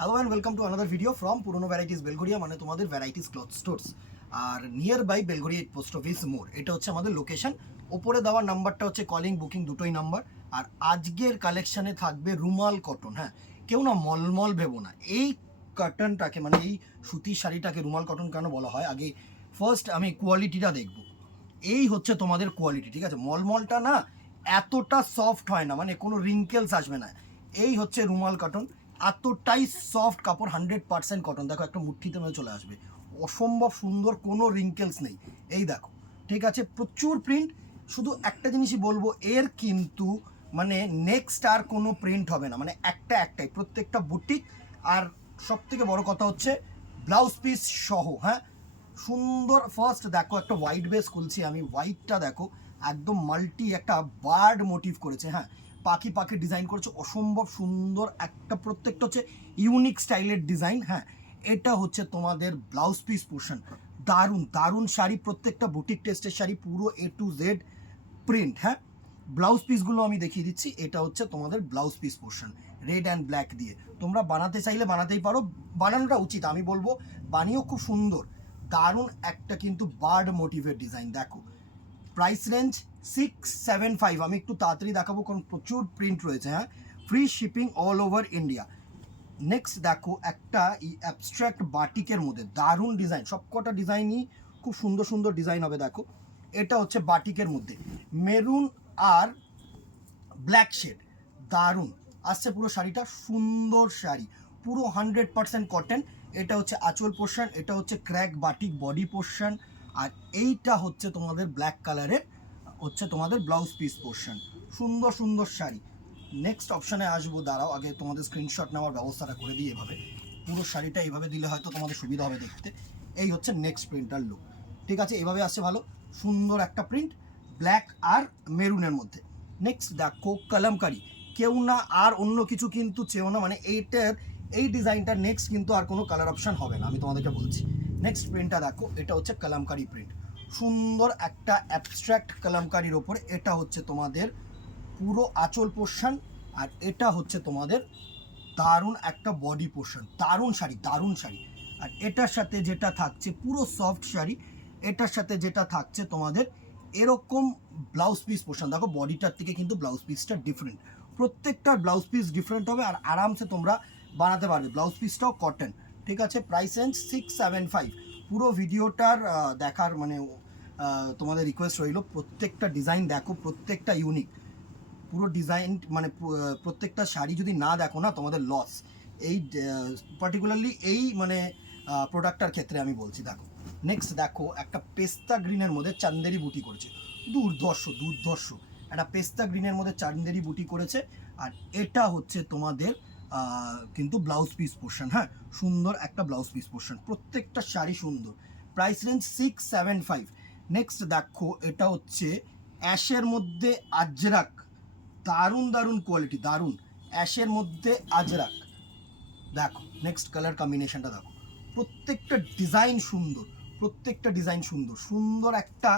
Hello and welcome to another video from পুরনো varieties Belgharia, মানে তোমাদের ভ্যারাইটিস ক্লথ স্টোর্স। আর nearby Belgharia post office মোড়, এটা হচ্ছে আমাদের লোকেশন। ওপরে দেওয়ার নাম্বারটা হচ্ছে কলিং বুকিং দুটোই নাম্বার। আর আজকের কালেকশানে থাকবে রুমাল কটন। হ্যাঁ, কেউ না মলমল ভেবো না, এই কটনটাকে মানে এই সুতির শাড়িটাকে রুমাল কটন কেন বলা হয়, আগে ফার্স্ট আমি কোয়ালিটিটা দেখবো। এই হচ্ছে তোমাদের কোয়ালিটি, ঠিক আছে? মলমলটা না এতটা সফট হয় না, মানে কোনো রিঙ্কেলস আসবে না। এই হচ্ছে রুমাল কটন, এতটাই সফট কাপড়, 100% কটন। দেখো একটা মুঠিতে মধ্যে চলে আসবে, অসম্ভব সুন্দর, কোনো রিঙ্কেলস নেই। এই দেখো, ঠিক আছে, প্রচুর প্রিন্ট। শুধু একটা জিনিসই বলবো, এর কিন্তু মানে নেক্সট আর কোনো প্রিন্ট হবে না, মানে একটাই প্রত্যেকটা বুটিক। আর সব থেকে বড় কথা হচ্ছে ব্লাউজ পিস সহ। হ্যাঁ, সুন্দর। ফার্স্ট দেখো একটা হোয়াইট বেস খুলছি আমি, হোয়াইটটা দেখো একদম মাল্টি একটা বার্ড মোটিভ করেছে। হ্যাঁ, পাখি পাখি ডিজাইন করেছে, অসম্ভব সুন্দর একটা, প্রত্যেকটা হচ্ছে ইউনিক স্টাইলের ডিজাইন। হ্যাঁ, এটা হচ্ছে তোমাদের ব্লাউজ পিস পোর্শন। দারুণ দারুণ শাড়ি, প্রত্যেকটা বুটিক টেস্টের শাড়ি, পুরো A to Z প্রিন্ট। হ্যাঁ, ব্লাউজ পিসগুলো আমি দেখিয়ে দিচ্ছি। এটা হচ্ছে তোমাদের blouse piece portion, red and black দিয়ে। তোমরা বানাতে চাইলে বানাতেই পারো, বানানোটা উচিত, আমি বলবো বানিয়েও খুব সুন্দর। দারুণ একটা কিন্তু বার্ড মোটিভের ডিজাইন। দেখো প্রাইস রেঞ্জ 675। আমি একটু তাড়াতাড়ি দেখাবো কারণ প্রচুর প্রিন্ট রয়েছে। হ্যাঁ, free shipping all over India. Next দেখো একটা অ্যাবস্ট্রাক্ট বাটিকের মধ্যে দারুণ ডিজাইন, সবকটা ডিজাইনই খুব সুন্দর সুন্দর ডিজাইন হবে। দেখো এটা হচ্ছে বাটিকের মধ্যে মেরুন আর ব্ল্যাক শেড, দারুণ আসছে পুরো শাড়িটা, সুন্দর শাড়ি, পুরো 100% কটন। এটা হচ্ছে আঁচল পোর্শন, এটা হচ্ছে ক্র্যাক বাটিক বডি পোর্শন, আর এইটা হচ্ছে তোমাদের ব্ল্যাক কালারের হচ্ছে তোমাদের ব্লাউজ পিস পোর্শন। সুন্দর সুন্দর শাড়ি। নেক্সট অপশানে আসবো, দাঁড়াও আগে তোমাদের স্ক্রিনশট নেওয়ার ব্যবস্থাটা করে দিই। এভাবে পুরো শাড়িটা এইভাবে দিলে হয়তো তোমাদের সুবিধা হবে দেখতে। এই হচ্ছে নেক্সট প্রিন্টার লুক, ঠিক আছে? এভাবে আসছে ভালো সুন্দর একটা প্রিন্ট, ব্ল্যাক আর মেরুনের মধ্যে। নেক্সট দেখো কলমকারি, কেউ না আর অন্য কিছু কিন্তু চেয়েও না, মানে এইটার এই ডিজাইনটার নেক্সট কিন্তু আর কোনো কালার অপশান হবে না, আমি তোমাদেরকে বলছি। নেক্সট প্রিন্টটা দেখো, এটা হচ্ছে কলমকারি প্রিন্ট, সুন্দর একটা অ্যাবস্ট্রাক্ট কলমকারির ওপরে। এটা হচ্ছে তোমাদের পুরো আঁচল পোর্শন, আর এটা হচ্ছে তোমাদের দারুণ একটা বডি পোর্শন। দারুণ শাড়ি, দারুণ শাড়ি। আর এটার সাথে যেটা থাকছে পুরো সফট শাড়ি, এটার সাথে যেটা থাকছে তোমাদের এরকম ব্লাউজ পিস পোর্শন। দেখো বডিটার থেকে কিন্তু ব্লাউজ পিসটা ডিফারেন্ট, প্রত্যেকটা ব্লাউজ পিস ডিফারেন্ট হবে, আর আরামসে তোমরা বানাতে পারবে। ব্লাউজ পিসটাও কটন, ঠিক আছে? Price range 675। পুরো ভিডিওটার দেখার মানে তোমাদের রিকোয়েস্ট রইল, প্রত্যেকটা ডিজাইন দেখো, প্রত্যেকটা ইউনিক, পুরো ডিজাইন মানে প্রত্যেকটা শাড়ি যদি না দেখো না তোমাদের লস। এই পার্টিকুলারলি এই মানে প্রোডাক্টটার ক্ষেত্রে আমি বলছি। দেখো নেক্সট দেখো একটা পেস্তা গ্রিনের মধ্যে চান্দেরি বুটি করেছে, দুর্ধর্ষ দুর্ধর্ষ একটা পেস্তা গ্রিনের মধ্যে চান্দেরি বুটি করেছে। আর এটা হচ্ছে তোমাদের কিন্তু ব্লাউজ পিস পোর্শন। হ্যাঁ, সুন্দর একটা ব্লাউজ পিস পোর্শন, প্রত্যেকটা শাড়ি সুন্দর। Price range 675। নেক্সট দেখো এটা হচ্ছে অ্যাশের মধ্যে আজরাক, দারুণ দারুণ কোয়ালিটি, দারুণ অ্যাশের মধ্যে আজরাক। দেখো নেক্সট কালার কম্বিনেশনটা দেখো, প্রত্যেকটা ডিজাইন সুন্দর, প্রত্যেকটা ডিজাইন সুন্দর, সুন্দর একটা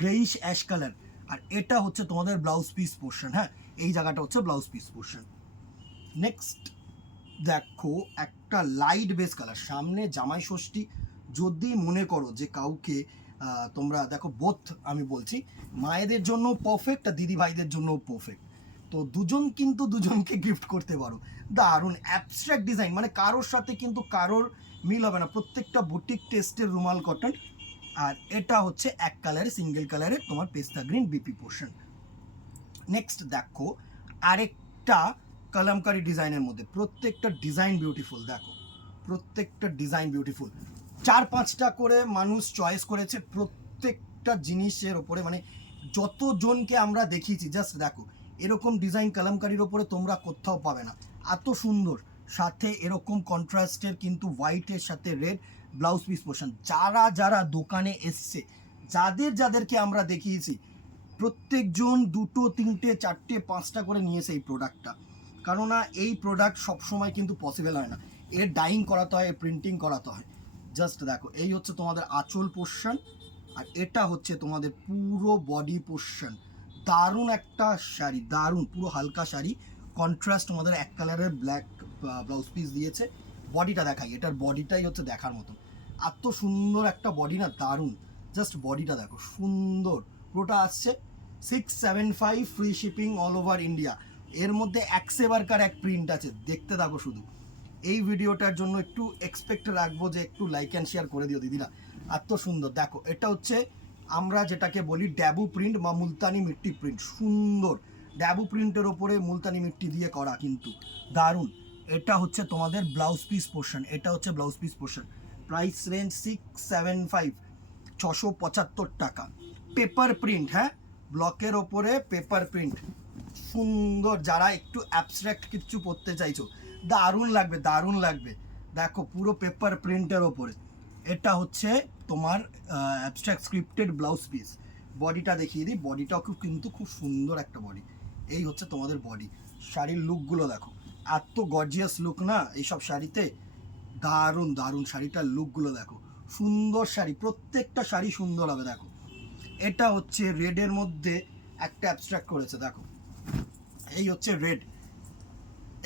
গ্রেইশ অ্যাশ কালার। আর এটা হচ্ছে তোমাদের ব্লাউজ পিস পোর্শন। হ্যাঁ, এই জায়গাটা হচ্ছে ব্লাউজ পিস পোর্শন। নেক্সট দেখো একটা লাইট বেস কালার, সামনে জামাই ষষ্ঠী, যদি মনে করো যে কাউকে তোমরা দেখো বোথ, আমি বলছি মায়েদের জন্য পারফেক্ট আর দিদি ভাইদের জন্য পারফেক্ট, তো দুজন কিন্তু দুজনকে গিফট করতে পারো। দারুণ অ্যাবস্ট্রাক্ট ডিজাইন, মানে কারোর সাথে কিন্তু কারোর মিল হবে না, প্রত্যেকটা বুটিক টেস্টের রুমাল কটন। আর এটা হচ্ছে এক কালারে সিঙ্গেল কালারের তোমার পেস্তা গ্রিন বিপি পোর্শন। নেক্সট দেখো আরেকটা কলমকারি ডিজাইনের মধ্যে, প্রত্যেকটা ডিজাইন বিউটিফুল। দেখো প্রত্যেকটা ডিজাইন বিউটিফুল, 4-5টা করে মানুষ চয়েস করেছে প্রত্যেকটা জিনিসের ওপরে, মানে যতজনকে আমরা দেখিয়েছি জাস্ট দেখো এরকম ডিজাইন কলমকারির ওপরে তোমরা কোথাও পাবে না, এত সুন্দর। সাথে এরকম কন্ট্রাস্টের কিন্তু হোয়াইটের সাথে রেড ব্লাউজ পিস পোর্শন। যারা যারা দোকানে এসছে, যাদের যাদেরকে আমরা দেখিয়েছি, প্রত্যেকজন 2টো 3টে 4টে 5টা করে নিয়েছে এই প্রোডাক্টটা, কেননা এই প্রোডাক্ট সবসময় কিন্তু পসিবল হয় না, এর ডাইং করাতে হয়, প্রিন্টিং করাতে হয়। জাস্ট দেখো এই হচ্ছে তোমাদের আঁচল পোর্শন, আর এটা হচ্ছে তোমাদের পুরো বডি পোর্শন। দারুণ একটা শাড়ি, দারুণ পুরো হালকা শাড়ি, কন্ট্রাস্ট তোমাদের এক কালারের ব্ল্যাক ব্লাউজ পিস দিয়েছে। বডিটা দেখাই, এটার বডিটাই হচ্ছে দেখার মতো, এত সুন্দর একটা বডি না, দারুণ। জাস্ট বডিটা দেখো, সুন্দর। পুরোটা আসছে 675, free shipping all over India. এর মধ্যে এক সে বারকার এক প্রিন্ট আছে, দেখতে থাকো শুধু। এই ভিডিওটার জন্য একটু এক্সপেক্ট রাখবো যে একটু লাইক অ্যান্ড শেয়ার করে দিও দিদিরা, এত সুন্দর। দেখো এটা হচ্ছে আমরা যেটাকে বলি ড্যাবু প্রিন্ট বা মুলতানি মিট্টি প্রিন্ট, সুন্দর ড্যাবু প্রিন্টের ওপরে মুলতানি মিট্টি দিয়ে করা, কিন্তু দারুণ। এটা হচ্ছে তোমাদের ব্লাউজ পিস পোর্শন, এটা হচ্ছে blouse piece portion. Price range 675, 675 টাকা। পেপার প্রিন্ট, হ্যাঁ, ব্লকের ওপরে পেপার প্রিন্ট, সুন্দর। যারা একটু অ্যাবস্ট্রাক্ট কিছু পড়তে চাইছো, দারুণ লাগবে, দারুণ লাগবে। দেখো পুরো পেপার প্রিন্টের ওপরে। এটা হচ্ছে তোমার অ্যাবস্ট্রাক্ট স্ক্রিপ্টেড ব্লাউজ পিস। বডিটা দেখিয়ে দিই, বডিটাও কিন্তু খুব সুন্দর একটা বডি। এই হচ্ছে তোমাদের বডি। শাড়ির লুকগুলো দেখো, এত গর্জিয়াস লুক না এইসব শাড়িতে, দারুণ দারুণ। শাড়িটার লুকগুলো দেখো, সুন্দর শাড়ি, প্রত্যেকটা শাড়ি সুন্দর হবে। দেখো এটা হচ্ছে রেডের মধ্যে একটা অ্যাবস্ট্রাক্ট করেছে, দেখো এই হচ্ছে রেড।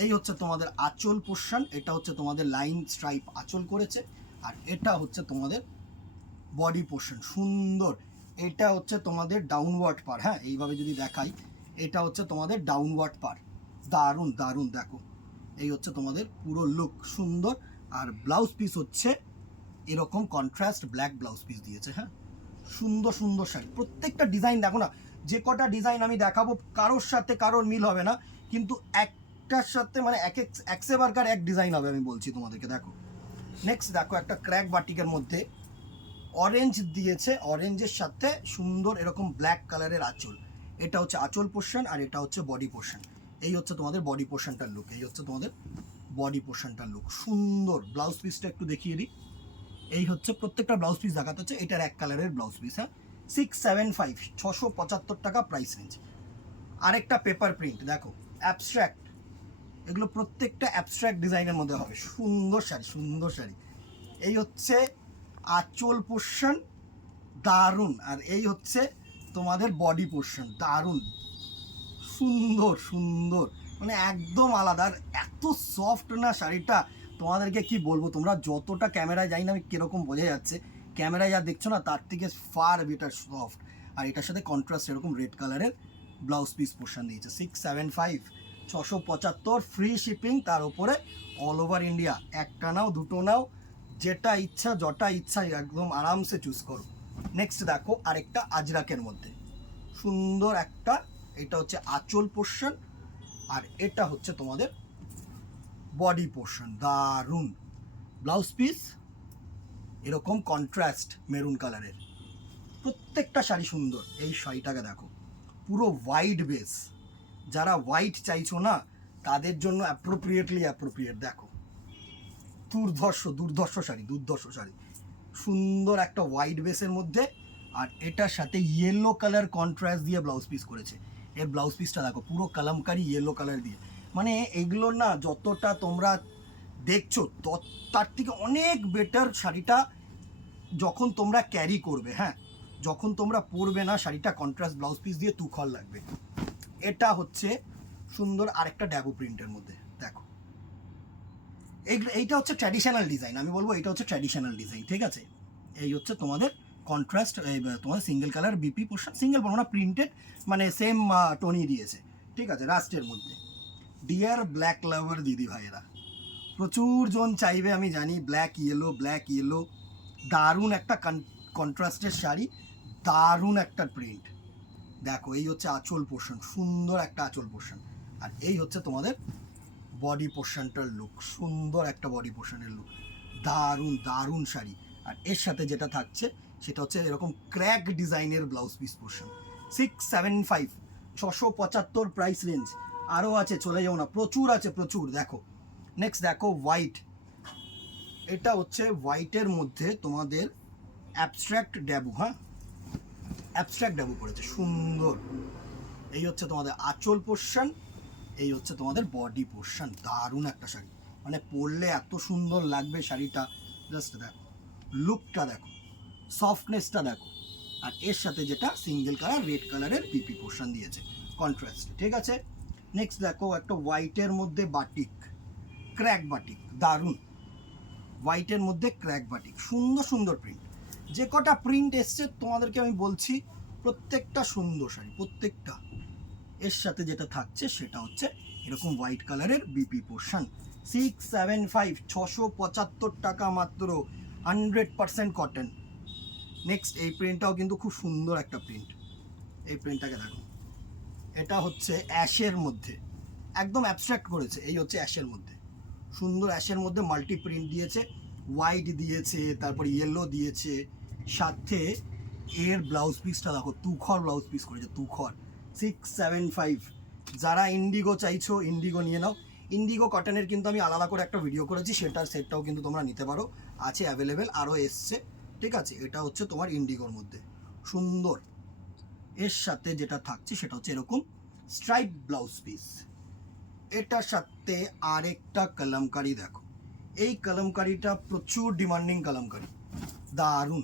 এই হচ্ছে তোমাদের আঁচল পোর্শন, এটা হচ্ছে তোমাদের লাইন স্ট্রাইপ আঁচল করেছে। আর এটা হচ্ছে তোমাদের বডি পোর্শন, সুন্দর। এটা হচ্ছে তোমাদের ডাউনওয়ার্ড পার, হ্যাঁ এইভাবে যদি দেখাই, এটা হচ্ছে তোমাদের ডাউনওয়ার্ড পার, দারুণ দারুণ। দেখো এই হচ্ছে তোমাদের পুরো লুক, সুন্দর। আর ব্লাউজ পিস হচ্ছে এরকম কন্ট্রাস্ট ব্ল্যাক ব্লাউজ পিস দিয়েছে, হ্যাঁ সুন্দর সুন্দর শাড়ি। প্রত্যেকটা ডিজাইন দেখো না, যে কটা ডিজাইন আমি দেখাবো কারোর সাথে কারোর মিল হবে না, কিন্তু একটার সাথে মানে এক সে বারকার এক ডিজাইন হবে, আমি বলছি তোমাদেরকে। দেখো নেক্সট দেখো একটা ক্র্যাক বাটিকের মধ্যে অরেঞ্জ দিয়েছে, অরেঞ্জের সাথে সুন্দর এরকম ব্ল্যাক কালারের আঁচল। এটা হচ্ছে আঁচল পোর্শন আর এটা হচ্ছে বডি পোর্শন। এই হচ্ছে তোমাদের বডি পোর্শনটার লুক, এই হচ্ছে তোমাদের বডি পোর্শনটার লুক, সুন্দর। ব্লাউজ পিসটা একটু দেখিয়ে দিই, এই হচ্ছে প্রত্যেকটা ব্লাউজ পিস দেখাতে হচ্ছে। এটার এক কালারের ব্লাউজ পিস, হ্যাঁ 675, 675 টাকা প্রাইস রেঞ্জ। আরেকটা পেপার প্রিন্ট দেখো, অ্যাবস্ট্রাক্ট, এগুলো প্রত্যেকটা অ্যাবস্ট্রাক্ট ডিজাইনের মধ্যে হবে, সুন্দর শাড়ি, সুন্দর শাড়ি। এই হচ্ছে আঁচল পোর্শন, দারুণ। আর এই হচ্ছে তোমাদের বডি পোর্শন, দারুণ সুন্দর সুন্দর, মানে একদম আলাদা। আর এত সফট না শাড়িটা, তোমাদেরকে কি বলবো, তোমরা যতটা ক্যামেরায় যাই না আমি কীরকম বোঝা যাচ্ছে, ক্যামেরায় যা দেখছো না তার থেকে ফার বেটার সফট। আর এটার সাথে কন্ট্রাস্ট এরকম রেড কালারের ব্লাউজ পিস পোর্শন দিয়েছে। 675, 675, ফ্রি শিপিং, তার উপরে অল ওভার ইন্ডিয়া। একটা নাও দুটো নাও, যেটা ইচ্ছা যটা ইচ্ছা একদম আরামসে চুজ করো। নেক্সট দেখো আরেকটা আজরাকের মধ্যে সুন্দর একটা, এটা হচ্ছে আঁচল পোর্শন আর এটা হচ্ছে তোমাদের বডি পোর্শন, দারুণ। ব্লাউজ পিস এরকম কন্ট্রাস্ট মেরুন কালারের, প্রত্যেকটা শাড়ি সুন্দর। এই শাড়িটাকে দেখো, পুরো হোয়াইট বেস, যারা হোয়াইট চাইছো না তাদের জন্য অ্যাপ্রোপ্রিয়েট। দেখো দুর্ধর্ষ দুর্ধর্ষ শাড়ি, দুর্ধর্ষ শাড়ি, সুন্দর একটা হোয়াইট বেসের মধ্যে। আর এটার সাথে ইয়েলো কালার কন্ট্রাস্ট দিয়ে ব্লাউজ পিস করেছে। এর ব্লাউজ পিসটা দেখো, পুরো কালামকারি ইয়েলো কালার দিয়ে। মানে এগুলো না যতটা তোমরা দেখছো তার থেকে অনেক বেটার শাড়িটা যখন তোমরা ক্যারি করবে, হ্যাঁ যখন তোমরা পরবে না শাড়িটা কন্ট্রাস্ট ব্লাউজ পিস দিয়ে তুখর লাগবে। এটা হচ্ছে সুন্দর আরেকটা ড্যাবু প্রিন্টের মধ্যে, দেখো এইটা হচ্ছে ট্র্যাডিশনাল ডিজাইন, আমি বলবো এটা হচ্ছে ট্র্যাডিশনাল ডিজাইন, ঠিক আছে। এই হচ্ছে তোমাদের কন্ট্রাস্ট, তোমাদের single colour BP portion, single বলো না প্রিন্টেড, মানে সেম টোনই দিয়েছে, ঠিক আছে। রাস্টের মধ্যে ডিয়ার ব্ল্যাক লাভার দিদি ভাইয়েরা, প্রচুর জন চাইবে আমি জানি, ব্ল্যাক ইয়েলো, দারুণ একটা কন্ট্রাস্টের শাড়ি, দারুণ একটা প্রিন্ট। দেখো এই হচ্ছে আঁচল পোর্শন, সুন্দর একটা আঁচল পোর্শন। আর এই হচ্ছে তোমাদের বডি পোর্শনটার লুক, সুন্দর একটা বডি পোর্শনের লুক, দারুণ দারুণ শাড়ি। আর এর সাথে যেটা থাকছে সেটা হচ্ছে এরকম ক্র্যাক ডিজাইনের blouse piece portion. 675, 675 price range. আরও আছে, চলে যাও না, প্রচুর আছে প্রচুর। দেখো নেক্সট দেখো হোয়াইট, এটা হচ্ছে হোয়াইটের মধ্যে তোমাদের অ্যাবস্ট্রাক্ট ড্যাবু, হ্যাঁ অ্যাবস্ট্রাক্ট ড্যাবু করেছে, সুন্দর। এই হচ্ছে তোমাদের আঁচল পোর্শন, এই হচ্ছে তোমাদের বডি পোর্শন, দারুণ একটা শাড়ি, মানে পরলে এত সুন্দর লাগবে শাড়িটা। জাস্ট দেখো লুকটা দেখো, সফটনেসটা দেখো। আর এর সাথে যেটা সিঙ্গেল কালার রেড কালারের পিপি পোর্শন দিয়েছে কন্ট্রাস্ট, ঠিক আছে। নেক্সট দেখো একটা হোয়াইটের মধ্যে বাটিক, ক্র্যাক বাটিক, দারুণ। হোয়াইটের মধ্যে ক্র্যাক বাটিক, সুন্দর সুন্দর প্রিন্ট। যে কটা প্রিন্ট এসছে তোমাদেরকে আমি বলছি প্রত্যেকটা সুন্দর শাড়ি, প্রত্যেকটা। এর সাথে যেটা থাকছে সেটা হচ্ছে এরকম হোয়াইট কালারের বিপি পোর্শন। 675, 675 টাকা মাত্র, 100% কটন। নেক্সট এই প্রিন্টটাও কিন্তু খুব সুন্দর একটা প্রিন্ট। এই প্রিন্টটাকে দেখো, এটা হচ্ছে অ্যাশের মধ্যে, একদম অ্যাবস্ট্রাক্ট করেছে। এই হচ্ছে অ্যাশের মধ্যে, সুন্দর অ্যাশের মধ্যে মাল্টি প্রিন্ট দিয়েছে, হোয়াইট দিয়েছে, তারপর ইয়েলো দিয়েছে, সাথে এর ব্লাউজ পিসটা দেখো, তুখর ব্লাউজ পিস করেছে, তুখর। 675। যারা ইন্ডিগো চাইছো ইন্ডিগো নিয়ে নাও। ইন্ডিগো কটনের কিন্তু আমি আলাদা করে একটা ভিডিও করেছি, সেটার সেটটাও কিন্তু তোমরা নিতে পারো, আছে অ্যাভেলেবেল, আরও এসছে। ঠিক আছে, এটা হচ্ছে তোমার ইন্ডিগোর মধ্যে সুন্দর। এর সাথে যেটা থাকছে সেটা হচ্ছে এরকম স্ট্রাইপ ব্লাউজ পিস। এটার সাথে আরেকটা কলমকারি দেখো, এই কলমকারিটা প্রচুর ডিমান্ডিং কলমকারি, দারুণ।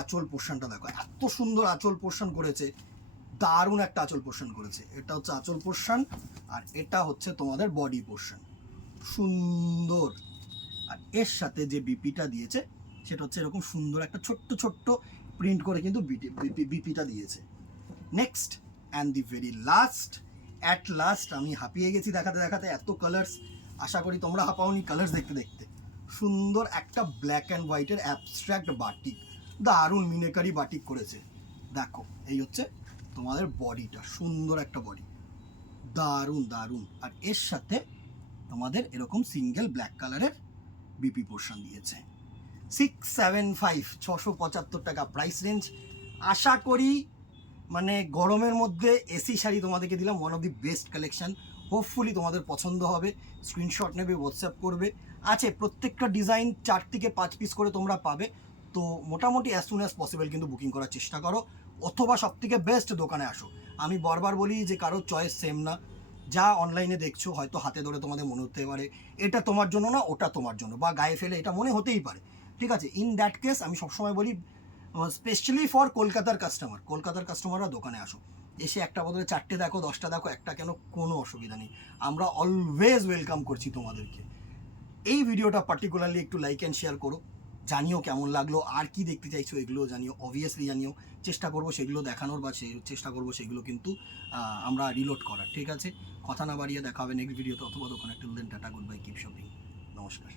আঁচল পোর্শনটা দেখো, এত সুন্দর আঁচল পোর্শন করেছে, দারুণ একটা আঁচল পোর্শন করেছে। এটা হচ্ছে আঁচল পোর্শন, আর এটা হচ্ছে তোমাদের বডি পোর্শন, সুন্দর। আর এর সাথে যে বিপিটা দিয়েছে সেটা হচ্ছে এরকম সুন্দর একটা ছোট্ট ছোট্ট প্রিন্ট করে কিন্তু বিপিটা দিয়েছে। Next and the very last, at last, আমি হাঁপিয়ে গেছি দেখাতে দেখাতে, এত কালার্স। আশা করি তোমরা হাঁপাওনি কালার্স দেখতে দেখতে। সুন্দর একটা ব্ল্যাক অ্যান্ড হোয়াইটের অ্যাবস্ট্রাক্ট বাটিক, দারুণ মিনেকারি বাটিক করেছে। দেখো এই হচ্ছে তোমাদের বডিটা, সুন্দর একটা বডি, দারুণ দারুণ। আর এর সাথে তোমাদের এরকম সিঙ্গেল ব্ল্যাক কালারের বিপি পোর্শন দিয়েছে। 675, 675 টাকা প্রাইস রেঞ্জ। আশা করি মানে গরমের মধ্যে এসি শাড়ি তোমাদেরকে দিলাম, one of the best collection. Hopefully তোমাদের পছন্দ হবে, স্ক্রিনশট নেবে, হোয়াটসঅ্যাপ করবে। আছে প্রত্যেকটা ডিজাইন 4 থেকে 5 পিস করে তোমরা পাবে। তো মোটামুটি অ্যাজ সুন অ্যাজ পসিবল কিন্তু বুকিং করার চেষ্টা করো, অথবা সবথেকে বেস্ট দোকানে আসো। আমি বারবার বলি যে কারো চয়েস সেম না। যা অনলাইনে দেখছো হয়তো হাতে ধরে তোমাদের মনে হতে পারে এটা তোমার জন্য না, ওটা তোমার জন্য, বা গায়ে ফেলে এটা মনে হতেই পারে। ঠিক আছে, ইন দ্যাট কেস আমি সবসময় বলি স্পেশালি ফর কলকাতার কাস্টমাররা দোকানে আসো। এসে একটা বদলে 4টে দেখো, 10টা দেখো, একটা কেন, কোনো অসুবিধা নেই, আমরা অলওয়েজ ওয়েলকাম করছি তোমাদেরকে। এই ভিডিওটা পার্টিকুলারলি একটু লাইক অ্যান্ড শেয়ার করো, জানিও কেমন লাগলো, আর কি দেখতে চাইছো এগুলো জানিও, অবভিয়াসলি জানিও। চেষ্টা করবো সেগুলো দেখানোর, বা চেষ্টা করবো সেগুলো কিন্তু আমরা রিলোড করার। ঠিক আছে, কথা না বাড়িয়ে দেখা হবে নেক্সট ভিডিওতে, অথবা দোকানে। Till then tata, goodbye, keep shopping, নমস্কার।